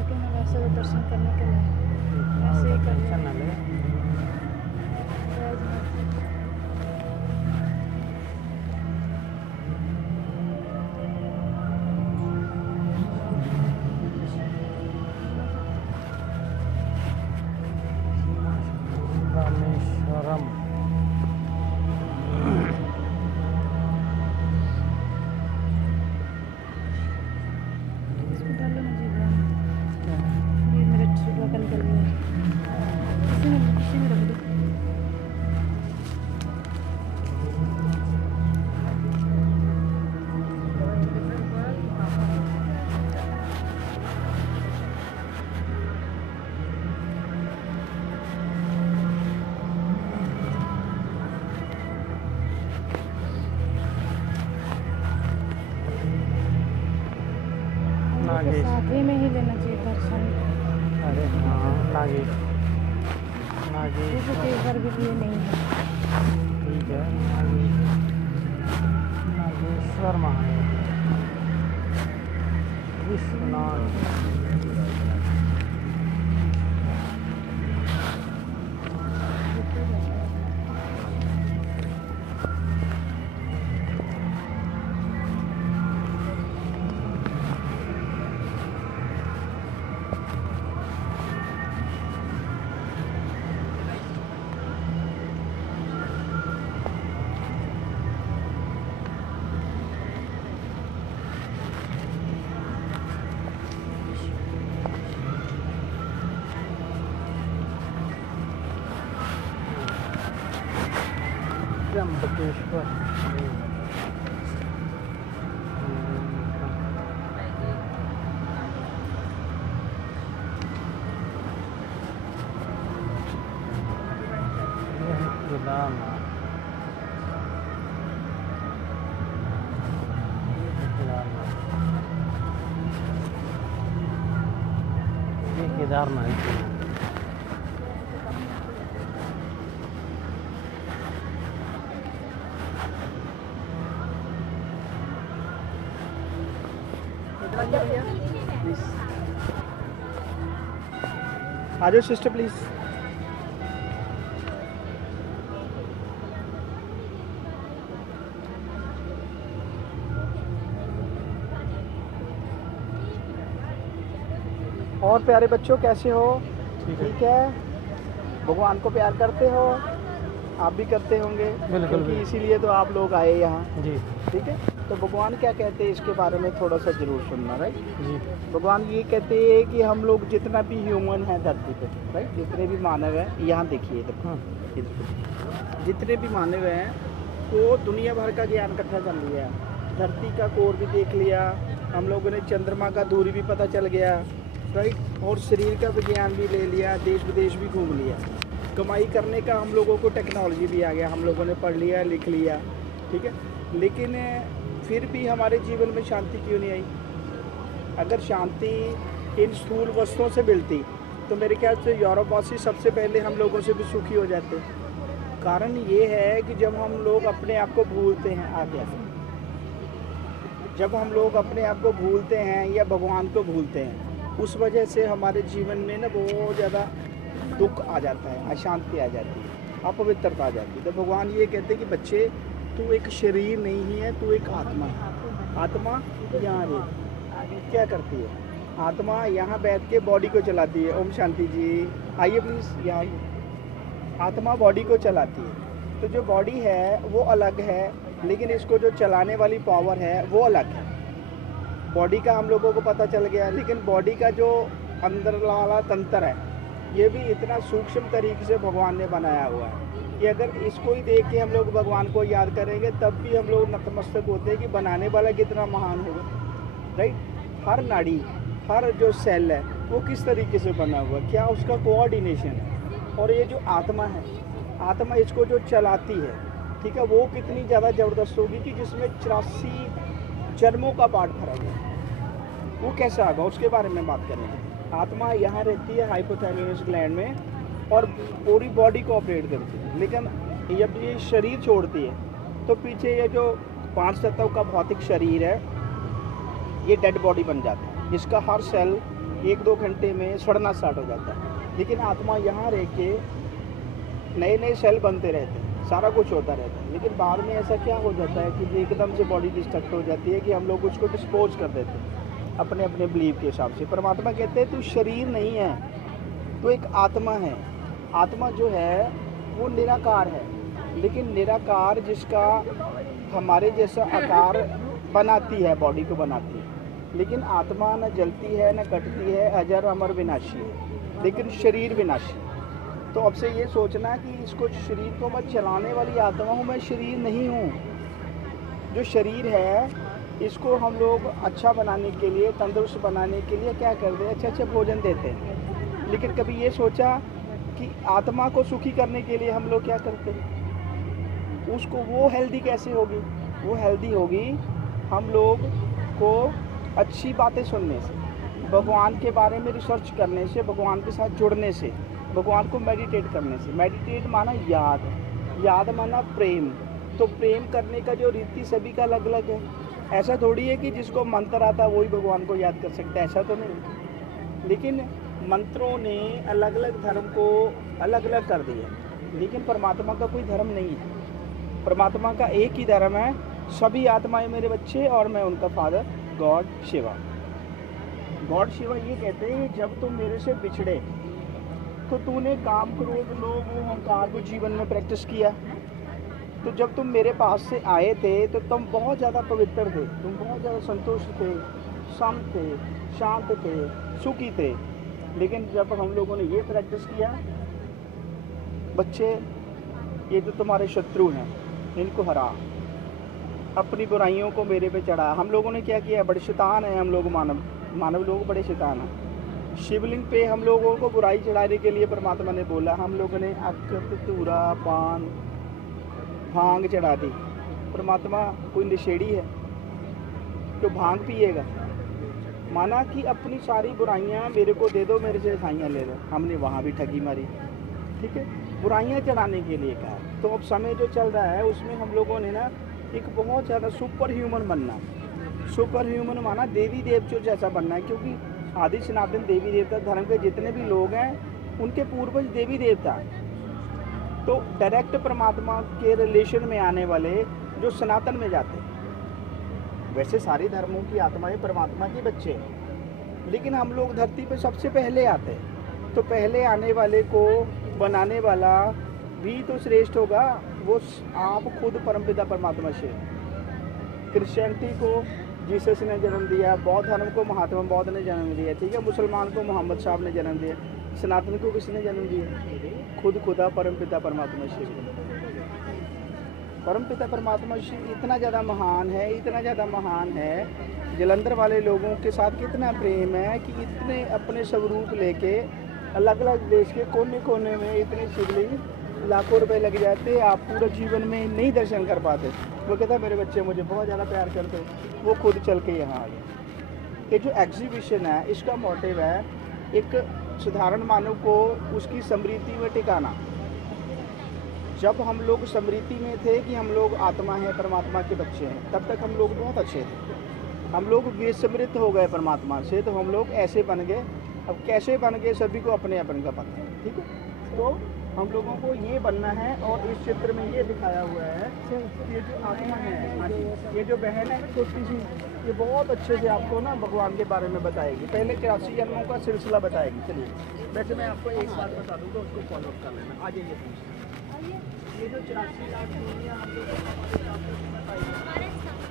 लेकिन वैसे वो दर्शन करने के लिए ऐसे ही कर टेंशन ना ले। रामेश्वरम इसमें डालो ना जी बहन। ये मेरे सुबह का निकल गया। इसी में रख दो। नागेश। साथ ही में ही लेना चाहिए दर्शन। अरे हाँ नागेश नागेश जैसे कई बार भी लिए नहीं है। ठीक है। नागेश्वर महादेव विश्वनाथ। त्र्यंबकेश्वर। यह है केदारनाथ। ये केदारनाथ है। प्लीज आ जाओ सिस्टर प्लीज। और प्यारे बच्चों कैसे हो? ठीक है। भगवान को प्यार करते हो? आप भी करते होंगे बिल्कुल क्योंकि बिल्कुल। इसीलिए तो आप लोग आए यहाँ। जी ठीक है। तो भगवान क्या कहते हैं इसके बारे में थोड़ा सा जरूर सुनना। राइट। जी भगवान ये कहते हैं कि हम लोग जितना भी ह्यूमन है धरती पे, राइट, जितने भी मानव हैं, यहाँ देखिए इधर, हाँ इधर जितने भी मानव हैं वो दुनिया भर का ज्ञान इकट्ठा कर लिया। धरती का कोर भी देख लिया हम लोगों ने, चंद्रमा का दूरी भी पता चल गया, राइट, और शरीर का विज्ञान भी ले लिया, देश विदेश भी घूम लिया। कमाई करने का हम लोगों को टेक्नोलॉजी भी आ गया, हम लोगों ने पढ़ लिया लिख लिया। ठीक है। लेकिन फिर भी हमारे जीवन में शांति क्यों नहीं आई? अगर शांति इन स्थूल वस्तुओं से मिलती तो मेरे ख्याल से यूरोपवासी सबसे पहले हम लोगों से भी सुखी हो जाते। कारण ये है कि जब हम लोग अपने आप को भूलते हैं, आगे जब हम लोग अपने आप को भूलते हैं या भगवान को भूलते हैं, उस वजह से हमारे जीवन में ना बहुत ज़्यादा दुख आ जाता है, अशांति आ जाती है, अपवित्रता आ जाती है। तो भगवान ये कहते हैं कि बच्चे तू एक शरीर नहीं है, तू एक आत्मा है। आत्मा यहाँ है, क्या करती है? आत्मा यहाँ बैठ के बॉडी को चलाती है। ओम शांति जी आइए प्लीज़, यहाँ आइए। आत्मा बॉडी को चलाती है। तो जो बॉडी है वो अलग है, लेकिन इसको जो चलाने वाली पावर है वो अलग है। बॉडी का हम लोगों को पता चल गया, लेकिन बॉडी का जो अंदर वाला तंत्र है ये भी इतना सूक्ष्म तरीके से भगवान ने बनाया हुआ है कि अगर इसको ही देख के हम लोग भगवान को याद करेंगे तब भी हम लोग नतमस्तक होते हैं कि बनाने वाला कितना महान होगा। राइट। हर नाड़ी, हर जो सेल है वो किस तरीके से बना हुआ है, क्या उसका कोऑर्डिनेशन है। और ये जो आत्मा है, आत्मा इसको जो चलाती है, ठीक है, वो कितनी ज़्यादा ज़बरदस्त होगी कि जिसमें 84 जन्मों का पाठ भरा हुआ है। वो कैसा होगा उसके बारे में बात करेंगे। आत्मा यहाँ रहती है हाइपोथैलेमस ग्लैंड में और पूरी बॉडी को ऑपरेट करती है, लेकिन जब ये शरीर छोड़ती है तो पीछे ये जो 5 तत्व का भौतिक शरीर है ये डेड बॉडी बन जाता है, जिसका हर सेल 1-2 घंटे में सड़ना स्टार्ट हो जाता है। लेकिन आत्मा यहाँ रह के नए नए सेल बनते रहते हैं, सारा कुछ होता रहता है। लेकिन बाद में ऐसा क्या हो जाता है कि एकदम से बॉडी डिस्ट्रक्ट हो जाती है कि हम लोग उसको डिस्पोज कर देते हैं अपने अपने बिलीव के हिसाब से। परमात्मा कहते हैं तू शरीर नहीं है, तो एक आत्मा है। आत्मा जो है वो निराकार है, लेकिन निराकार जिसका हमारे जैसा आकार बनाती है, बॉडी को बनाती है। लेकिन आत्मा न जलती है न कटती है, अजर अमर विनाशी है, लेकिन शरीर विनाशी। तो अब से ये सोचना कि इसको शरीर को मैं चलाने वाली आत्मा हूँ, मैं शरीर नहीं हूँ। जो शरीर है इसको हम लोग अच्छा बनाने के लिए, तंदुरुस्त बनाने के लिए क्या करते हैं, अच्छे भोजन देते हैं। लेकिन कभी ये सोचा कि आत्मा को सुखी करने के लिए हम लोग क्या करते हैं, उसको वो हेल्दी कैसे होगी? वो हेल्दी होगी हम लोग को अच्छी बातें सुनने से, भगवान के बारे में रिसर्च करने से, भगवान के साथ जुड़ने से, भगवान को मेडिटेट करने से। मेडिटेट माना याद, याद माना प्रेम। तो प्रेम करने का जो रीति सभी का अलग अलग है। ऐसा थोड़ी है कि जिसको मंत्र आता है वही भगवान को याद कर सकता है, ऐसा तो नहीं। लेकिन मंत्रों ने अलग अलग धर्म को अलग अलग कर दिया, लेकिन परमात्मा का कोई धर्म नहीं है। परमात्मा का एक ही धर्म है, सभी आत्माएं मेरे बच्चे और मैं उनका father, God Shiva. God Shiva ये कहते हैं जब तुम मेरे से बिछड़े तो तूने काम, क्रोध, लोभ, अहंकार को जीवन में प्रैक्टिस किया। तो जब तुम मेरे पास से आए थे तो तुम बहुत ज़्यादा पवित्र थे, तुम बहुत ज़्यादा संतुष्ट थे, सम थे, शांत थे, सुखी थे। लेकिन जब हम लोगों ने ये प्रैक्टिस किया, बच्चे ये जो तुम्हारे शत्रु हैं इनको हरा, अपनी बुराइयों को मेरे पे चढ़ा। हम लोगों ने क्या किया, बड़े शैतान हैं हम लोग, मानव लोग बड़े शैतान हैं। शिवलिंग पे हम लोगों को बुराई चढ़ाने के लिए परमात्मा ने बोला, हम लोगों ने अक, धतूरा, पान, भांग चढ़ा दी। परमात्मा कोई नशेड़ी है जो भांग पिएगा? माना कि अपनी सारी बुराइयां मेरे को दे दो, मेरे से खाइयाँ ले लो। हमने वहाँ भी ठगी मारी, ठीक है, बुराइयां चढ़ाने के लिए कहा। तो अब समय जो चल रहा है उसमें हम लोगों ने ना एक बहुत ज़्यादा सुपर ह्यूमन बनना। सुपर ह्यूमन माना देवी देवताओं जैसा बनना है, क्योंकि आदि सनातन देवी देवता धर्म के जितने भी लोग हैं उनके पूर्वज देवी देवता हैं। तो डायरेक्ट परमात्मा के रिलेशन में आने वाले जो सनातन में जाते हैं, वैसे सारे धर्मों की आत्माएं परमात्मा के बच्चे हैं, लेकिन हम लोग धरती पे सबसे पहले आते हैं। तो पहले आने वाले को बनाने वाला भी तो श्रेष्ठ होगा, वो आप खुद परमपिता परमात्मा से। क्रिश्चियनिटी को जीसस ने जन्म दिया, बौद्ध धर्म को महात्मा बौद्ध ने जन्म दिया, ठीक है, मुसलमान को मोहम्मद साहब ने जन्म दिया, सनातन को किसने जन्म दिया? खुद खुदा परमपिता परमात्मा शिव। परमपिता परमात्मा शिव इतना ज़्यादा महान है, इतना ज़्यादा महान है। जलंधर वाले लोगों के साथ कितना प्रेम है कि इतने अपने स्वरूप लेके अलग अलग देश के कोने कोने में इतने शिवलिंग, लाखों रुपए लग जाते, आप पूरा जीवन में नहीं दर्शन कर पाते। वो कहता मेरे बच्चे मुझे बहुत ज़्यादा प्यार करते, वो खुद चल के यहाँ आ गए। ये जो एग्जीबिशन है इसका मोटिव है एक साधारण मानव को उसकी समृद्धि में टिकाना। जब हम लोग समृद्धि में थे कि हम लोग आत्मा हैं, परमात्मा के बच्चे हैं, तब तक हम लोग बहुत अच्छे थे। हम लोग विस्मृत हो गए परमात्मा से, तो हम लोग ऐसे बन गए। अब कैसे बन गए सभी को अपने अपने का पता है, ठीक है। तो हम लोगों को ये बनना है, और इस चित्र में ये दिखाया हुआ है कि ये जो आत्मा है, हाँ जी, ये जो बहन है छोटी सी, ये बहुत अच्छे से आपको ना भगवान के बारे में बताएगी। पहले 84 जन्मों का सिलसिला बताएगी। चलिए, वैसे मैं आपको एक बात बता दूँ तो उसको फॉलो कर लेना। आ जाइए, ये जो 84 लाख दुनिया हम लोग बताइए।